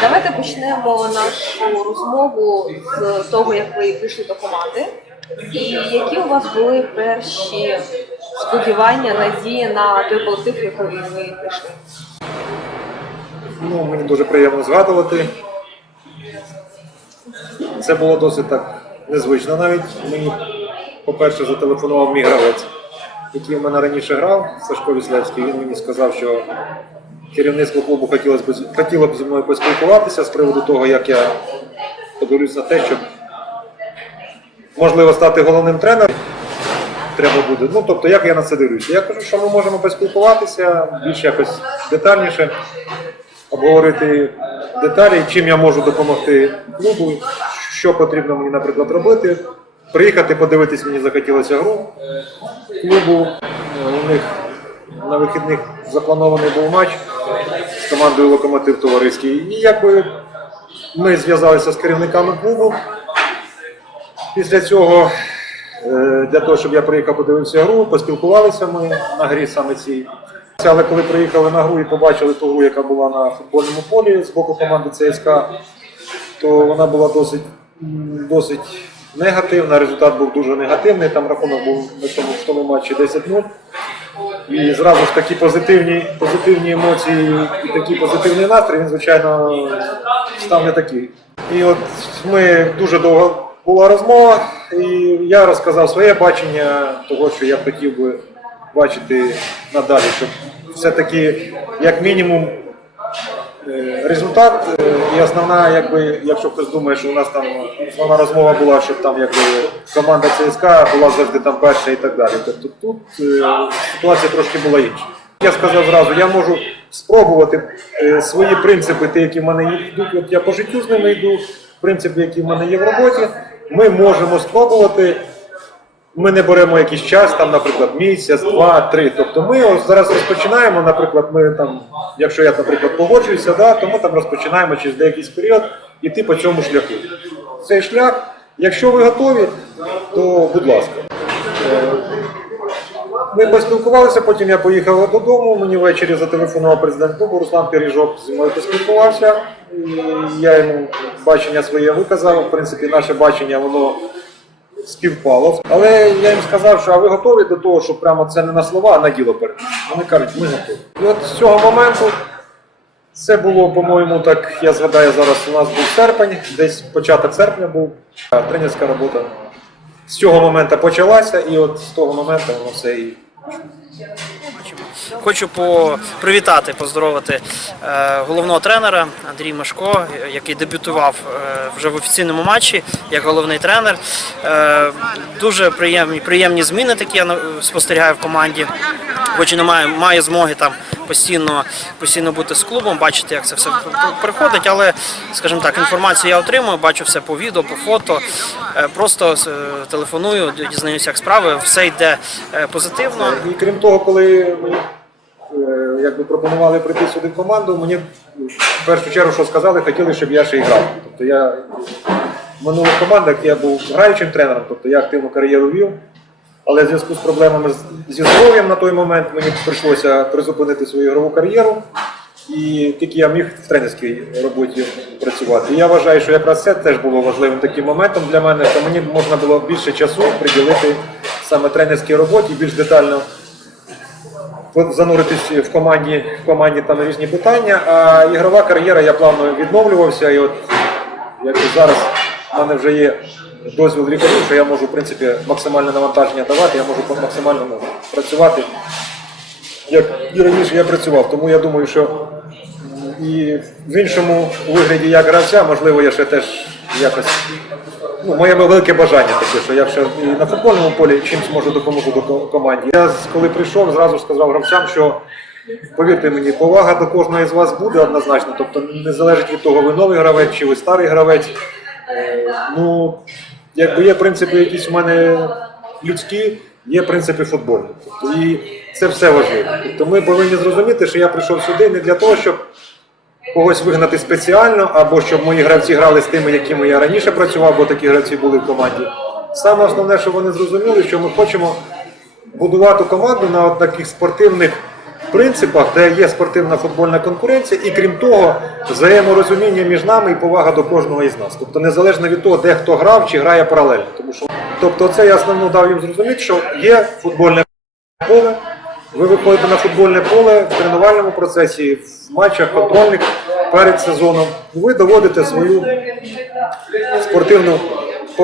Давайте почнемо нашу розмову з того, як ви прийшли до команди. І які у вас були перші сподівання, надії на той колектив, в який ви прийшли? Ну, мені дуже приємно згадувати. Це було досить так незвично навіть. Мені, по-перше, зателефонував мій гравець, який в мене раніше грав, Сашко Віслевський. Він мені сказав, що керівництво клубу хотіло б, хотіло б зі мною поспілкуватися з приводу того, як я подивлюсь на те, щоб можливо стати головним тренером. Треба буде. Ну, тобто, як я на це дивлюся? Я кажу, що ми можемо поспілкуватися, більш якось детальніше, обговорити деталі, чим я можу допомогти клубу, що потрібно мені, наприклад, робити. Приїхати, подивитись, мені захотілося гру клубу. У них на вихідних запланований був матч з командою Локомотив Товариський. І якби ми зв'язалися з керівниками клубу. Після цього, е, для того, щоб я приїхав, подивився гру, поспілкувалися ми на грі саме цій. Але коли приїхали на гру і побачили ту гру, яка була на футбольному полі з боку команди ЦСКА, то вона була досить досить негативна. Результат був дуже негативний. Там рахунок був на цьому в тому матчі 10-0. І зразу ж такі позитивні позитивні емоції і такі позитивний настрій, він, звичайно, став не такий. І от ми дуже довго була розмова, і я розказав своє бачення того, що я хотів би бачити надалі, щоб все-таки, як мінімум, е, результат. Е, і основна, якби, якщо хтось думає, що у нас там основна розмова була, щоб там якби команда ЦСКА була завжди там перша і так далі. Тобто тут е, ситуація трошки була інша. Я сказав зразу, я можу спробувати свої принципи, ті, які в мене йдуть. От я по життю з ними йду, принципи, які в мене є в роботі. Ми можемо спробувати. Ми не беремо якийсь час, там, наприклад, місяць, два, три. Тобто ми ось зараз розпочинаємо, наприклад, ми там, якщо я, наприклад, погоджуюся, да, то ми там розпочинаємо через деякийсь період іти по цьому шляху. Цей шлях, якщо ви готові, то будь ласка. Е, ми поспілкувалися, потім я поїхав додому, мені ввечері зателефонував президент клубу Руслан Піріжок зі мною поспілкувався. І я йому бачення своє виказав. В принципі, наше бачення воно співпало. Але я їм сказав, що а ви готові до того, щоб прямо це не на слова, а на діло перейти? Вони кажуть, ми готові. І от з цього моменту. Це було, по-моєму, так я згадаю зараз. У нас був серпень, десь початок серпня був. Тренерська робота з цього моменту почалася, і от з того моменту воно все і. 自己。Хочу привітати, поздоровити е, головного тренера Андрій Машко, який дебютував е, вже в офіційному матчі як головний тренер. Е, дуже приємні приємні зміни такі я спостерігаю в команді, хоч і немає має змоги там. Постійно постійно бути з клубом, бачити, як це все приходить. Але, скажімо так, інформацію я отримую, бачу все по відео, по фото. Просто телефоную, дізнаюся, як справи, все йде позитивно. І крім того, коли Е, якби пропонували прийти сюди в команду, мені в першу чергу, що сказали, хотіли, щоб я ще й грав. Тобто я в минулих командах я був граючим тренером, тобто я активну кар'єру вів. Але в зв'язку з проблемами зі здоров'ям на той момент мені прийшлося призупинити свою ігрову кар'єру. І тільки я міг в тренерській роботі працювати. І я вважаю, що якраз це теж було важливим таким моментом для мене, що мені можна було більше часу приділити саме тренерській роботі більш детально зануритись в команді в команді там різні питання. А ігрова кар'єра я плавно відновлювався. І от якби зараз в мене вже є дозвіл лікарів, що я можу в принципі максимальне навантаження давати, я можу максимально ну, працювати, як і раніше я працював. Тому я думаю, що і в іншому вигляді як гравця, можливо, я ще теж якось ну, моє велике бажання таке, що я ще і на футбольному полі чимсь можу допомогти до команді. Я коли прийшов, зразу сказав гравцям, що повірте мені, повага до кожного з вас буде однозначно. Тобто не залежить від того, ви новий гравець чи ви старий гравець. Е, ну, якби є принципи, якісь в мене людські. Є принципи футболу, і це все важливо. Тобто ми повинні зрозуміти, що я прийшов сюди не для того, щоб когось вигнати спеціально, або щоб мої гравці грали з тими, якими я раніше працював, бо такі гравці були в команді. Саме основне, що вони зрозуміли, що ми хочемо будувати команду на таких спортивних принципах, де є спортивна футбольна конкуренція, і крім того, взаєморозуміння між нами і повага до кожного із нас. Тобто, незалежно від того, де хто грав чи грає паралельно. Тому що, тобто, це я основно дав їм зрозуміти, що є футбольне поле. Ви виходите на футбольне поле в тренувальному процесі, в матчах, контрольних перед сезоном. Ви доводите свою спортивну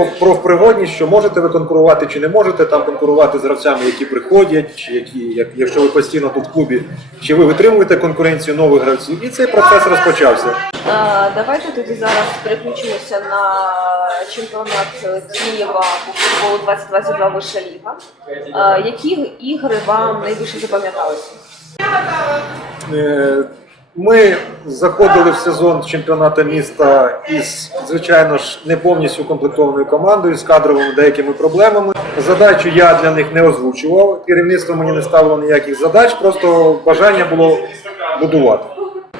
про пригодність, що можете ви конкурувати чи не можете там конкурувати з гравцями, які приходять, чи які, як, якщо ви постійно тут в клубі, чи ви витримуєте конкуренцію нових гравців, і цей процес розпочався. А, давайте тоді зараз переключимося на чемпіонат Києва у футболу 2022 Вища ліга. А, які ігри вам найбільше запам'яталися? Е, ми заходили в сезон чемпіонату міста із, звичайно ж, не повністю комплектованою командою з кадровими деякими проблемами. Задачу я для них не озвучував. Керівництво мені не ставило ніяких задач, просто бажання було будувати.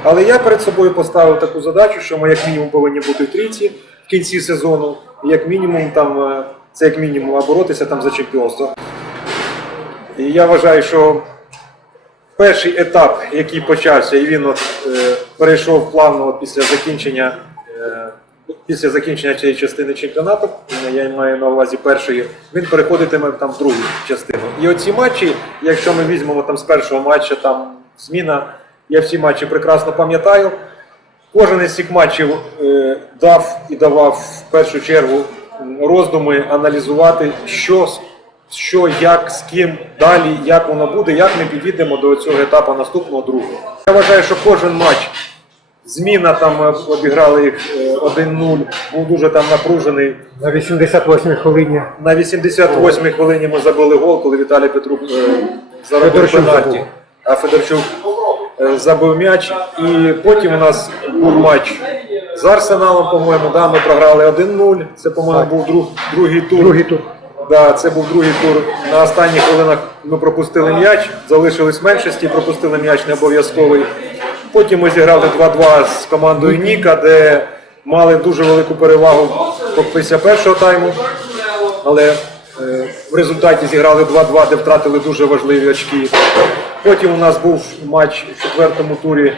Але я перед собою поставив таку задачу, що ми як мінімум повинні бути в трійці в кінці сезону, як мінімум, там е, це як мінімум а боротися там за чемпіонство. І я вважаю, що перший етап, який почався, і він от, е, перейшов плавно після закінчення е, після закінчення цієї частини чемпіонату, я маю на увазі першої, він переходитиме там в другу частину. І оці матчі, якщо ми візьмемо там з першого матча там зміна, я всі матчі прекрасно пам'ятаю. Кожен із цих матчів е, дав і давав в першу чергу роздуми аналізувати, що що, як, з ким далі, як воно буде, як ми підійдемо до цього етапу наступного другого. Я вважаю, що кожен матч, зміна там ми е, обіграли їх 1-0, е, був дуже там напружений. На 88-й хвилині. На 88-й хвилині ми забили гол, коли Віталій Петрук е, заробив пенальті, а Федорчук забив м'яч. І потім у нас був матч. З Арсеналом, по-моєму, да, ми програли 1-0. Це, по-моєму, був друг, другий тур. Другий тур. Да, це був другий тур. На останніх хвилинах ми пропустили м'яч, залишились в меншості, пропустили м'яч не обов'язковий. Потім ми зіграли 2-2 з командою Ніка, де мали дуже велику перевагу після першого тайму. Але е, в результаті зіграли 2-2, де втратили дуже важливі очки. Потім у нас був матч у четвертому турі.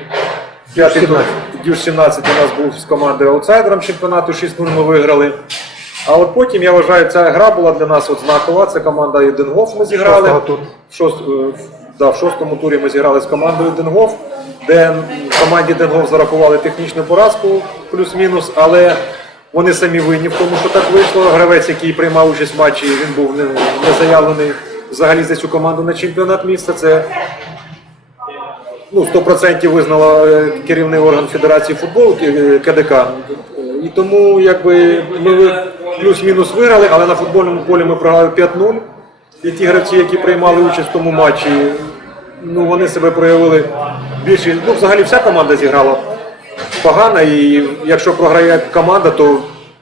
П'ятий тур Дюж 17 у нас був з командою аутсайдером чемпіонату, 6-0 ми виграли. А от потім я вважаю, ця гра була для нас от знакова. Це команда Єдингоф. Ми зіграли В, шост... Е, да, в шостому турі. Ми зіграли з командою Єдингоф, де команді Єдингоф зарахували технічну поразку, плюс-мінус, але вони самі винні в тому, що так вийшло. Гравець, який приймав участь в матчі, він був не, не заявлений взагалі за цю команду на чемпіонат міста. Це ну, 100% визнала е, керівний орган Федерації футболу КДК. Е, і тому якби ми ну, плюс-мінус виграли, але на футбольному полі ми програли 5-0. І ті гравці, які приймали участь в тому матчі, ну вони себе проявили більше. Ну, взагалі вся команда зіграла погано, і якщо програє команда, то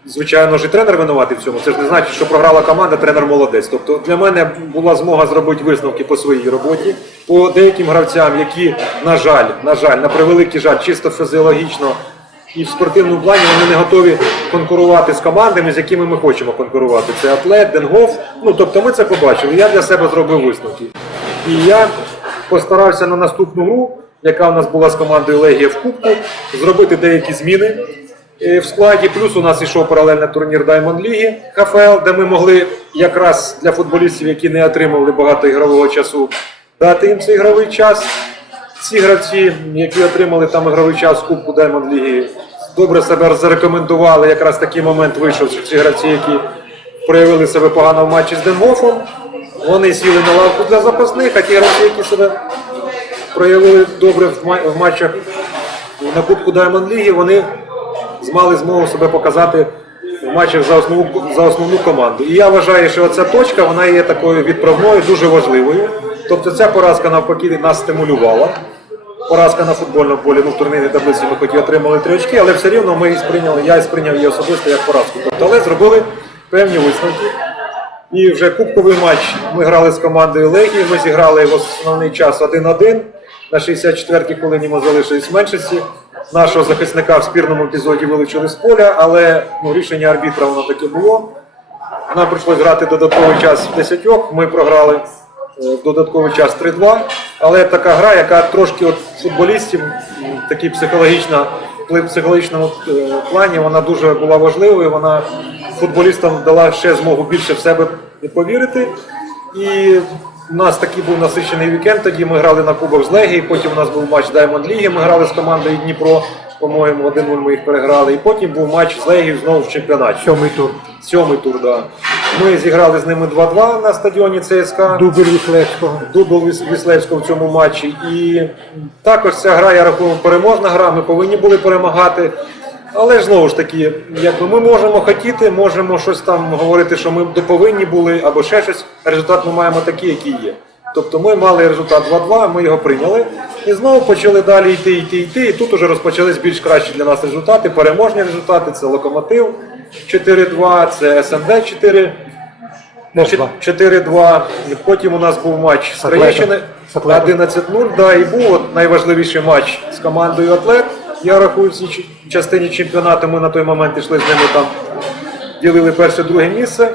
звичайно ж і тренер винуватий в цьому. Це ж не значить, що програла команда, тренер молодець. Тобто для мене була змога зробити висновки по своїй роботі, по деяким гравцям, які, на жаль, на жаль, на превеликий жаль, чисто фізіологічно і в спортивному плані вони не готові конкурувати з командами, з якими ми хочемо конкурувати. Це атлет, Денгоф. Ну тобто ми це побачили. Я для себе зробив висновки. І я постарався на наступну гру, яка у нас була з командою Легія в Кубку, зробити деякі зміни е, в складі. Плюс у нас йшов паралельний турнір Diamond Ліги ХФЛ, де ми могли якраз для футболістів, які не отримали багато ігрового часу, дати їм цей ігровий час. Ці гравці, які отримали там ігровий час Кубку Diamond Ліги, добре себе зарекомендували. Якраз такий момент вийшов, що ці гравці, які проявили себе погано в матчі з Денгофом, вони сіли на лавку для запасних, а ті гравці, які себе проявили добре в матчах на Кубку Даймонд Ліги, вони мали змогу себе показати в матчах за основну, за основну команду. І я вважаю, що ця точка вона є такою відправною, дуже важливою. Тобто ця поразка навпаки нас стимулювала поразка на футбольному полі, ну в турнірній таблиці ми хоч і отримали три очки, але все рівно ми сприйняли, я сприйняв її особисто як поразку. Тобто, але зробили певні висновки. І вже кубковий матч ми грали з командою Легі, ми зіграли в основний час 1-1. На 64-й хвилині ми залишились в меншості. Нашого захисника в спірному епізоді вилучили з поля, але ну, рішення арбітра воно таке було. Нам прийшлося грати додатковий час в 10 Ми програли. Е, в додатковий час 3-2. Але така гра, яка трошки от футболістів, такий психологічна, в психологічному е, плані, вона дуже була важливою. Вона футболістам дала ще змогу більше в себе повірити. І у нас такий був насичений вікенд. Тоді ми грали на Кубок з Легії, потім у нас був матч Даймонд Ліги. Ми грали з командою Дніпро, по-моєму, 1-0 ми їх переграли. І потім був матч з Легією знову в чемпіонаті. Сьомий тур. Сьомий тур, так. Да. Ми зіграли з ними 2-2 на стадіоні ЦСКА. Дубль Віслевського. Дубль Віслевського в цьому матчі. І також ця гра, я рахую, переможна гра. Ми повинні були перемагати. Але ж знову ж таки, якби ми можемо хотіти, можемо щось там говорити, що ми повинні були або ще щось. Результат ми маємо такий, який є. Тобто ми мали результат 2-2, ми його прийняли і знову почали далі йти, йти, йти. І тут уже розпочались більш кращі для нас результати. Переможні результати це локомотив 4-2, це СНД 4. Теж 4-2. Потім у нас був матч з Троєщини 11-0. Да, і був от найважливіший матч з командою Атлет. Я рахую в цій частині чемпіонату. Ми на той момент йшли з ними там, ділили перше-друге місце.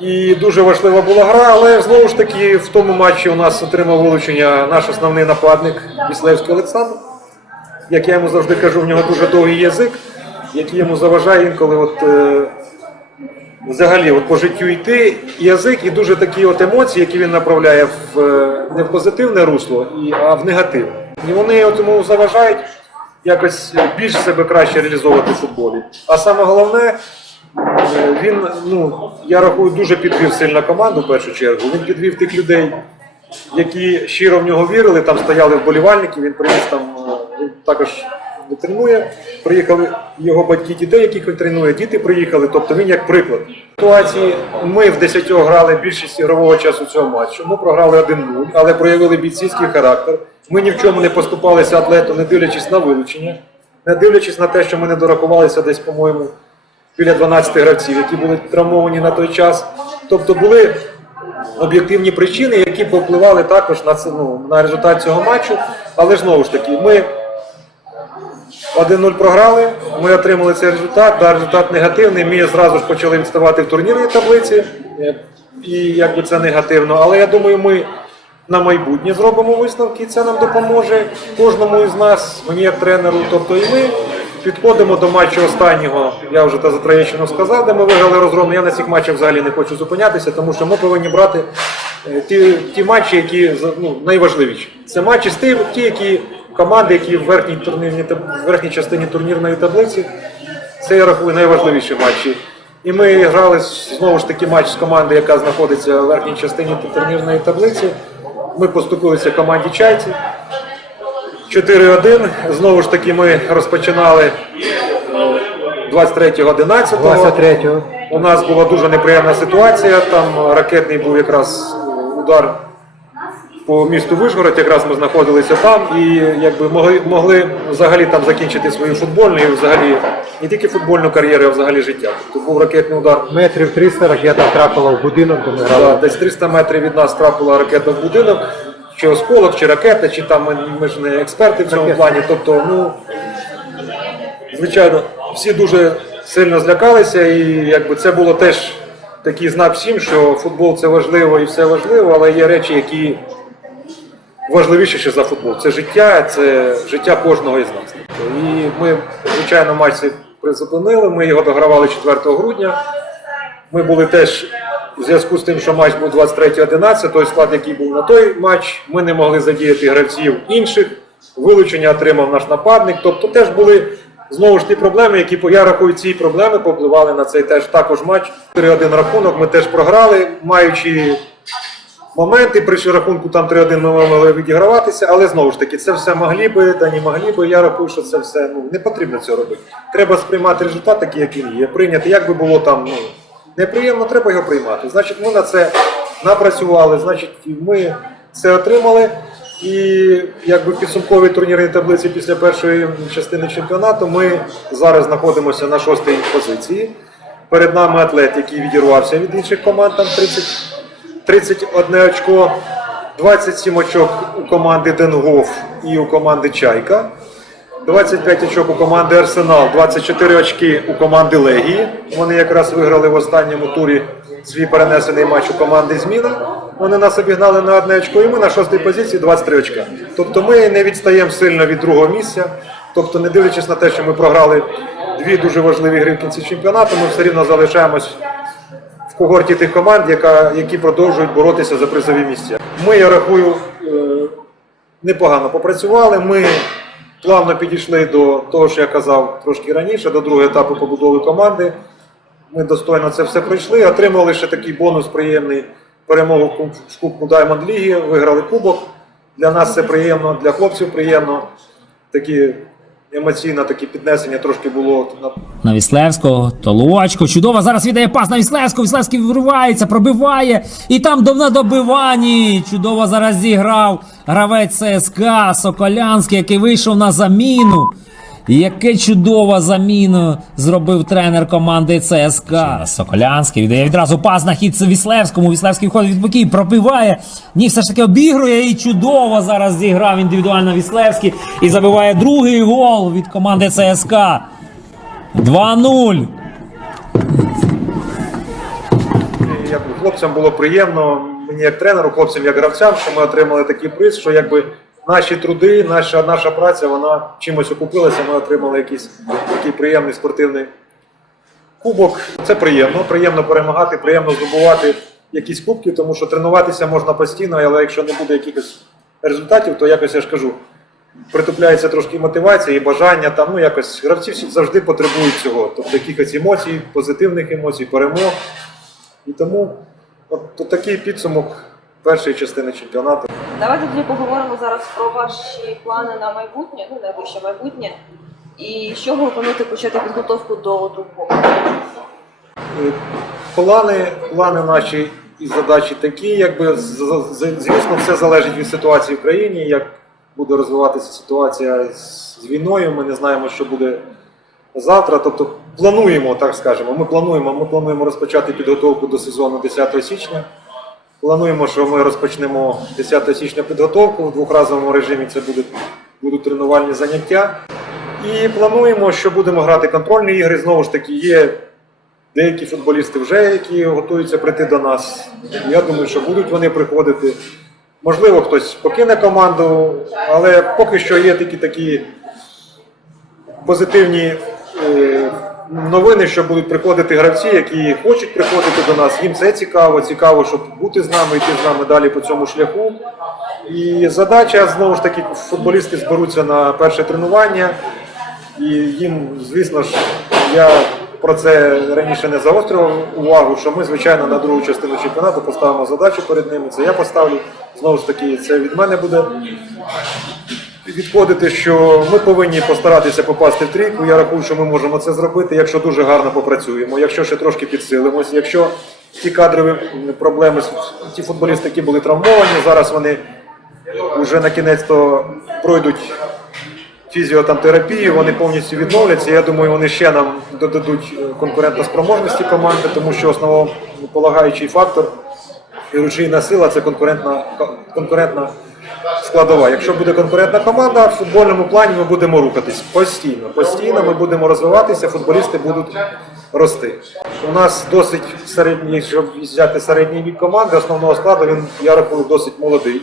І дуже важлива була гра, але знову ж таки в тому матчі у нас отримав вилучення наш основний нападник Віслевський Олександр. Як я йому завжди кажу, в нього дуже довгий язик, який йому заважає інколи. от... Е, взагалі от по життю йти язик і дуже такі от емоції, які він направляє в е, не в позитивне русло, а в негативне. І вони от заважають якось більш себе краще реалізовувати в футболі. А саме головне, е, він, ну, я рахую, дуже підвів сильно команду в першу чергу. Він підвів тих людей, які щиро в нього вірили, там стояли вболівальники, він приніс там е, він також тренує. Приїхали його батьки дітей, яких він тренує, діти приїхали, тобто він як приклад. Ситуації ми в 10 грали більшість ігрового часу цього матчу. Ми програли 1-0, але проявили бійцівський характер. Ми ні в чому не поступалися атлету, не дивлячись на вилучення, не дивлячись на те, що ми не дорахувалися десь, по-моєму, біля 12 гравців, які були травмовані на той час. Тобто були. Об'єктивні причини, які повпливали також на ну, на результат цього матчу, але знову ж таки, ми 1-0 програли, ми отримали цей результат, да, результат негативний. Ми зразу ж почали вставати в турнірній таблиці, і якби це негативно. Але я думаю, ми на майбутнє зробимо висновки, і це нам допоможе кожному із нас, мені як тренеру, тобто і ми. Підходимо до матчу останнього, я вже та за Троєщину сказав, де ми виграли розгром. Я на цих матчах взагалі не хочу зупинятися, тому що ми повинні брати е, ті ті матчі, які ну, найважливіші. Це матчі з ті, які команди, які в верхній турнірні, в верхній частині турнірної таблиці. Це я рахую найважливіші матчі. І ми грали знову ж таки матч з командою, яка знаходиться в верхній частині турнірної таблиці. Ми поступилися команді Чайці. 4-1. Знову ж таки, ми розпочинали 23-го 11 го 23-го. У нас була дуже неприємна ситуація. Там ракетний був якраз удар по місту Вишгород, якраз ми знаходилися там і якби могли могли взагалі там закінчити свою футбольну і взагалі не тільки футбольну кар'єру, а взагалі життя. Тобто був ракетний удар. Метрів 300 ракета трапила в будинок. Ми грали. Да, десь 300 метрів від нас трапила ракета в будинок, чи осколок, чи ракета, чи там ми, ми ж не експерти в цьому ракета. плані. Тобто, ну звичайно, всі дуже сильно злякалися, і якби це було теж. Такий знак всім, що футбол це важливо і все важливо, але є речі, які важливіше, що за футбол. Це життя, це життя кожного із нас. І ми, звичайно, матч призупинили. Ми його догравали 4 грудня. Ми були теж у зв'язку з тим, що матч був 23-11, той склад, який був на той матч. Ми не могли задіяти гравців інших. Вилучення отримав наш нападник. Тобто теж були знову ж ті проблеми, які я рахую ці проблеми, попливали на цей теж також матч. 3-1 рахунок ми теж програли, маючи моменти, при що рахунку там 3-1 ми мали відіграватися, але знову ж таки, це все могли би, та не могли би. Я рахую, що це все ну, не потрібно цього робити. Треба сприймати результат, такий, як він є. Прийняти, як би було там ну, неприємно, треба його приймати. Значить, ми на це напрацювали, значить, ми це отримали. І якби підсумкові турнірні таблиці після першої частини чемпіонату ми зараз знаходимося на шостій позиції. Перед нами атлет, який відірвався від інших команд, там 30 31 очко, 27 очок у команди Денгоф і у команди Чайка. 25 очок у команди Арсенал, 24 очки у команди Легії. Вони якраз виграли в останньому турі свій перенесений матч у команди Зміна. Вони нас обігнали на одне очко, і ми на шостій позиції 23 очка. Тобто ми не відстаємо сильно від другого місця. Тобто, не дивлячись на те, що ми програли дві дуже важливі гри в кінці чемпіонату, ми все рівно залишаємось когорті тих команд, яка, які продовжують боротися за призові місця. Ми, я рахую, е, непогано попрацювали. Ми плавно підійшли до того, що я казав трошки раніше, до другого етапу побудови команди. Ми достойно це все пройшли, отримали ще такий бонус приємний перемогу в Кубку Даймонд Ліги, виграли кубок. Для нас це приємно, для хлопців приємно. Такі Емоційно таке піднесення трошки було на Віслевського, толочко, чудово. Зараз віддає пас на Віслевського. Віслевський виривається, пробиває. І там до надобивані. Чудово зараз зіграв гравець ЦСКА Соколянський, який вийшов на заміну. Яке чудова заміну зробив тренер команди ЦСКА. Соколянський віддає відразу пас на хід Віслевському. Віслевський входить від боків, пропиває. Ні, все ж таки обігрує і чудово зараз зіграв індивідуально Віслевський і забиває другий гол від команди ЦСКА. 2-0. Хлопцям було приємно. Мені як тренеру, хлопцям як гравцям, що ми отримали такий приз, що якби наші труди, наша наша праця, вона чимось окупилася. Ми отримали якийсь такий приємний спортивний кубок. Це приємно, приємно перемагати, приємно здобувати якісь кубки, тому що тренуватися можна постійно, але якщо не буде якихось результатів, то якось я ж кажу. Притупляється трошки мотивація і бажання там, ну якось гравці завжди потребують цього, тобто якихось емоцій, позитивних емоцій, перемог. І тому от, от такий підсумок першої частини чемпіонату. Давайте тоді поговоримо зараз про ваші плани на майбутнє, ну найближче майбутнє, і що ви плануєте почати підготовку до другого? Е, плани, плани наші і задачі такі, якби звісно, все залежить від ситуації в країні. Як буде розвиватися ситуація з війною, ми не знаємо, що буде завтра. Тобто плануємо, так скажемо. Ми плануємо, ми плануємо розпочати підготовку до сезону 10 січня. Плануємо, що ми розпочнемо 10 січня підготовку. В двохразовому режимі це будуть, будуть тренувальні заняття. І плануємо, що будемо грати контрольні ігри. Знову ж таки, є деякі футболісти вже, які готуються прийти до нас. Я думаю, що будуть вони приходити. Можливо, хтось покине команду, але поки що є такі такі позитивні. Е, новини, що будуть приходити гравці, які хочуть приходити до нас. Їм це цікаво, цікаво, щоб бути з нами, йти з нами далі по цьому шляху. І задача знову ж таки, футболісти зберуться на перше тренування, і їм, звісно ж, я про це раніше не загострював увагу, що ми, звичайно, на другу частину чемпіонату поставимо задачу перед ними. Це я поставлю. Знову ж таки, це від мене буде відходити, що ми повинні постаратися попасти в трійку. Я рахую, що ми можемо це зробити, якщо дуже гарно попрацюємо, якщо ще трошки підсилимося, якщо ті кадрові проблеми, ті футболісти, які були травмовані, зараз вони вже на кінець то пройдуть фізіотерапію, вони повністю відновляться. Я думаю, вони ще нам додадуть конкурентоспроможності команди, тому що основополагаючий фактор і ручійна сила це конкурентна конкурентна складова. Якщо буде конкурентна команда, в футбольному плані ми будемо рухатись постійно. Постійно ми будемо розвиватися, футболісти будуть рости. У нас досить середній, щоб взяти середній вік команди, основного складу він, я рахую, досить молодий.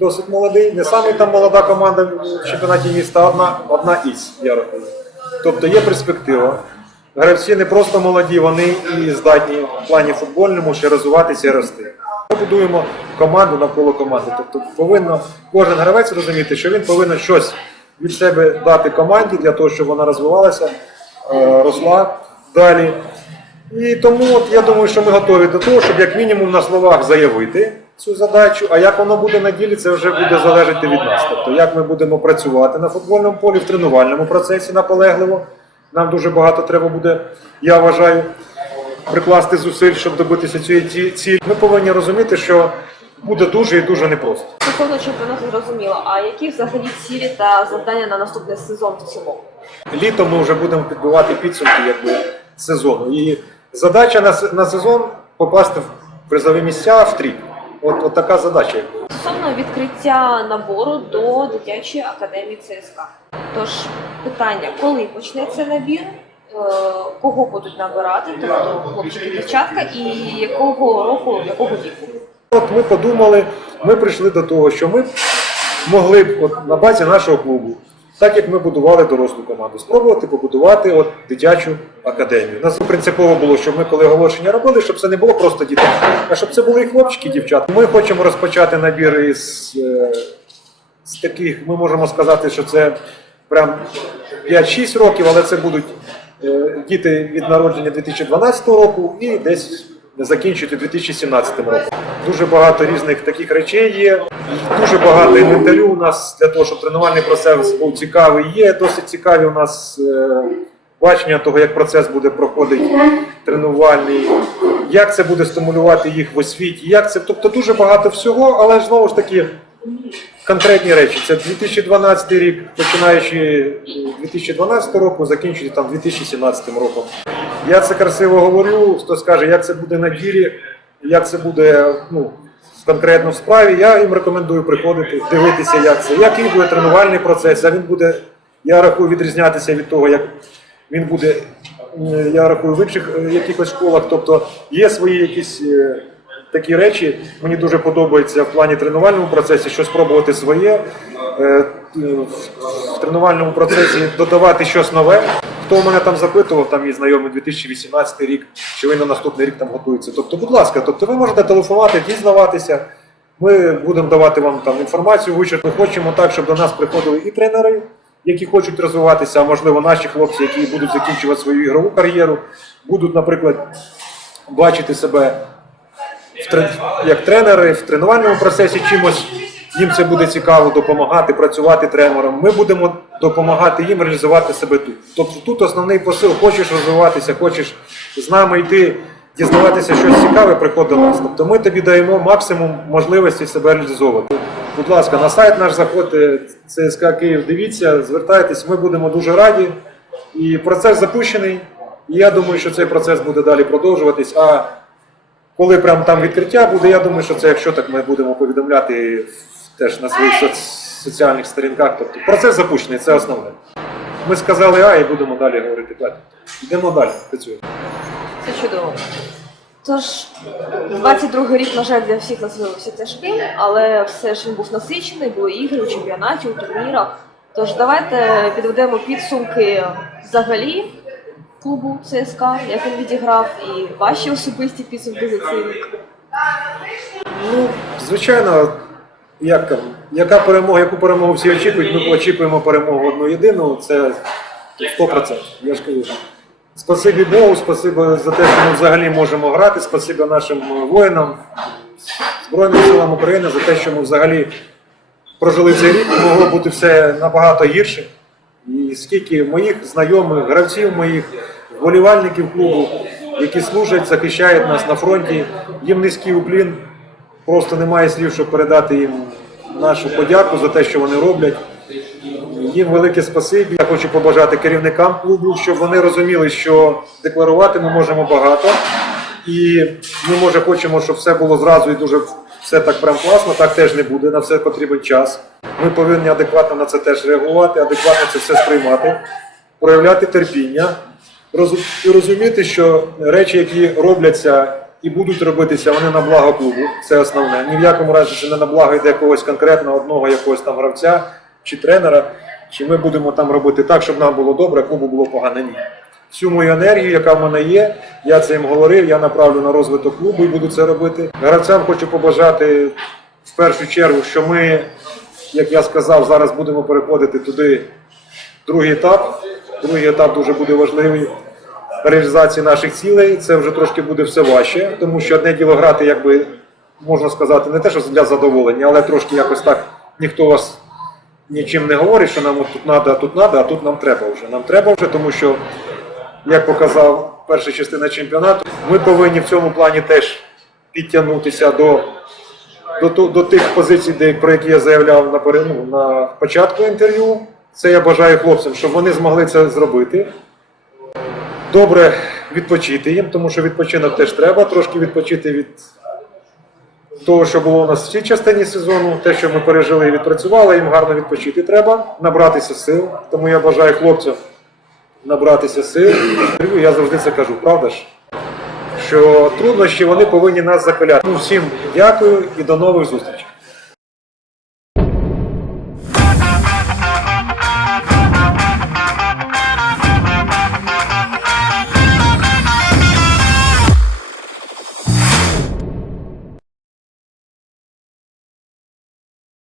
Досить молодий. Не саме там молода команда в чемпіонаті міста, одна одна із, я рахую. Тобто є перспектива. Гравці не просто молоді, вони і здатні в плані футбольному ще розвиватися і рости. Ми будуємо команду навколо команди. Тобто повинно кожен гравець розуміти, що він повинен щось від себе дати команді для того, щоб вона розвивалася, е, росла далі. І тому от я думаю, що ми готові до того, щоб як мінімум на словах заявити цю задачу, а як воно буде на ділі, це вже буде залежати від нас. Тобто, як ми будемо працювати на футбольному полі, в тренувальному процесі наполегливо. Нам дуже багато треба буде, я вважаю прикласти зусиль, щоб добитися цієї цілі. Ми повинні розуміти, що буде дуже і дуже непросто. Стосовно чемпіонату зрозуміло. А які взагалі цілі та завдання на наступний сезон в цілому? Літом ми вже будемо підбивати підсумки якби сезону. І задача на, на сезон попасти в призові місця в трійку. От, от така задача. Стосовно відкриття набору до дитячої академії ЦСКА. Тож питання, коли почнеться набір? Е, кого будуть набирати, тобто хлопчики дівчатка, і якого року, якого віку. От ми подумали, ми прийшли до того, що ми могли б от на базі нашого клубу, так як ми будували дорослу команду, спробувати побудувати от дитячу академію. Нас принципово було, щоб ми коли оголошення робили, щоб це не було просто дітей, а щоб це були і хлопчики, і дівчата. Ми хочемо розпочати набір із е, з таких, ми можемо сказати, що це прям 5-6 років, але це будуть Е, діти від народження 2012 року і десь закінчити 2017 року. Дуже багато різних таких речей є. Дуже багато інвентарю у нас для того, щоб тренувальний процес був цікавий. Є досить цікаві у нас е, бачення того, як процес буде проходити тренувальний, як це буде стимулювати їх в освіті, як це, тобто дуже багато всього, але знову ж таки конкретні речі. Це 2012 рік, починаючи 2012 е, року, закінчуючи там 2017 роком. Я це красиво говорю, хто скаже, як це буде на ділі, як це буде ну, конкретно в справі. Я їм рекомендую приходити, дивитися, як це, який буде тренувальний процес, а він буде, я рахую, відрізнятися від того, як він буде, е, я рахую, в інших е, якихось школах. Тобто є свої якісь такі речі. Мені дуже подобається в плані тренувальному процесі, що спробувати своє е, в тренувальному процесі додавати щось нове. Хто мене там запитував, там є знайомий 2018 рік, чи ви на наступний рік там готується. Тобто, будь ласка, тобто ви можете телефонувати, дізнаватися. Ми будемо давати вам там інформацію, вичерпну. Хочемо так, щоб до нас приходили і тренери, які хочуть розвиватися, а можливо наші хлопці, які будуть закінчувати свою ігрову кар'єру, будуть, наприклад, бачити себе в як тренери в тренувальному процесі чимось. Їм це буде цікаво допомагати, працювати тренером. Ми будемо допомагати їм реалізувати себе тут. Тобто тут основний посил, хочеш розвиватися, хочеш з нами йти, дізнаватися щось цікаве, приходь до нас. Тобто ми тобі даємо максимум можливості себе реалізовувати. Будь ласка, на сайт наш заходьте, ЦСКА Київ, дивіться, звертайтесь, ми будемо дуже раді. І процес запущений. І я думаю, що цей процес буде далі продовжуватись. А коли прям там відкриття буде, я думаю, що це якщо так ми будемо повідомляти теж на своїх соц... соціальних сторінках. Тобто процес запущений, це основне. Ми сказали А і будемо далі говорити Б. Йдемо далі, працюємо. Це чудово. Тож, 22 рік, на жаль, для всіх називався тяжким, але все ж він був насичений, були ігри у чемпіонаті, у турнірах. Тож давайте підведемо підсумки взагалі клубу ЦСКА, як він відіграв, і ваші особисті підсумки за цей рік. Ну, звичайно, як, яка перемога, яку перемогу всі очікують, ми очікуємо перемогу одну єдину, це 100%. Я ж кажу. Спасибі Богу, спасибі за те, що ми взагалі можемо грати, спасибі нашим е, воїнам, Збройним силам України за те, що ми взагалі прожили цей рік, могло бути все набагато гірше. І скільки моїх знайомих, гравців моїх вболівальників клубу, які служать, захищають нас на фронті. Їм низький уплін. Просто немає слів, щоб передати їм нашу подяку за те, що вони роблять. Їм велике спасибі. Я хочу побажати керівникам клубу, щоб вони розуміли, що декларувати ми можемо багато, і ми може хочемо, щоб все було зразу і дуже все так прям класно. Так теж не буде. На все потрібен час. Ми повинні адекватно на це теж реагувати, адекватно це все сприймати, проявляти терпіння розуміти, що речі, які робляться і будуть робитися, вони на благо клубу. Це основне. Ні в якому разі це не на благо йде когось конкретно одного якогось там гравця чи тренера. Чи ми будемо там робити так, щоб нам було добре, клубу було погано? Ні. Всю мою енергію, яка в мене є, я це їм говорив, я направлю на розвиток клубу і буду це робити. Гравцям хочу побажати в першу чергу, що ми, як я сказав, зараз будемо переходити туди другий етап. Другий етап дуже буде важливий реалізації наших цілей, це вже трошки буде все важче, тому що одне діло грати, якби можна сказати, не те, що для задоволення, але трошки якось так ніхто вас нічим не говорить, що нам тут треба, а тут треба, а тут нам треба вже. Нам треба вже, тому що, як показав перша частина чемпіонату, ми повинні в цьому плані теж підтягнутися до. До до тих позицій, де, про які я заявляв на ну, на початку інтерв'ю, це я бажаю хлопцям, щоб вони змогли це зробити добре відпочити їм, тому що відпочинок теж треба, трошки відпочити від того, що було у нас в цій частині сезону, те, що ми пережили і відпрацювали, їм гарно відпочити треба, набратися сил. Тому я бажаю хлопцям набратися сил. Я завжди це кажу, правда ж? Що труднощі вони повинні нас закаляти. Ну, Всім дякую і до нових зустрічей.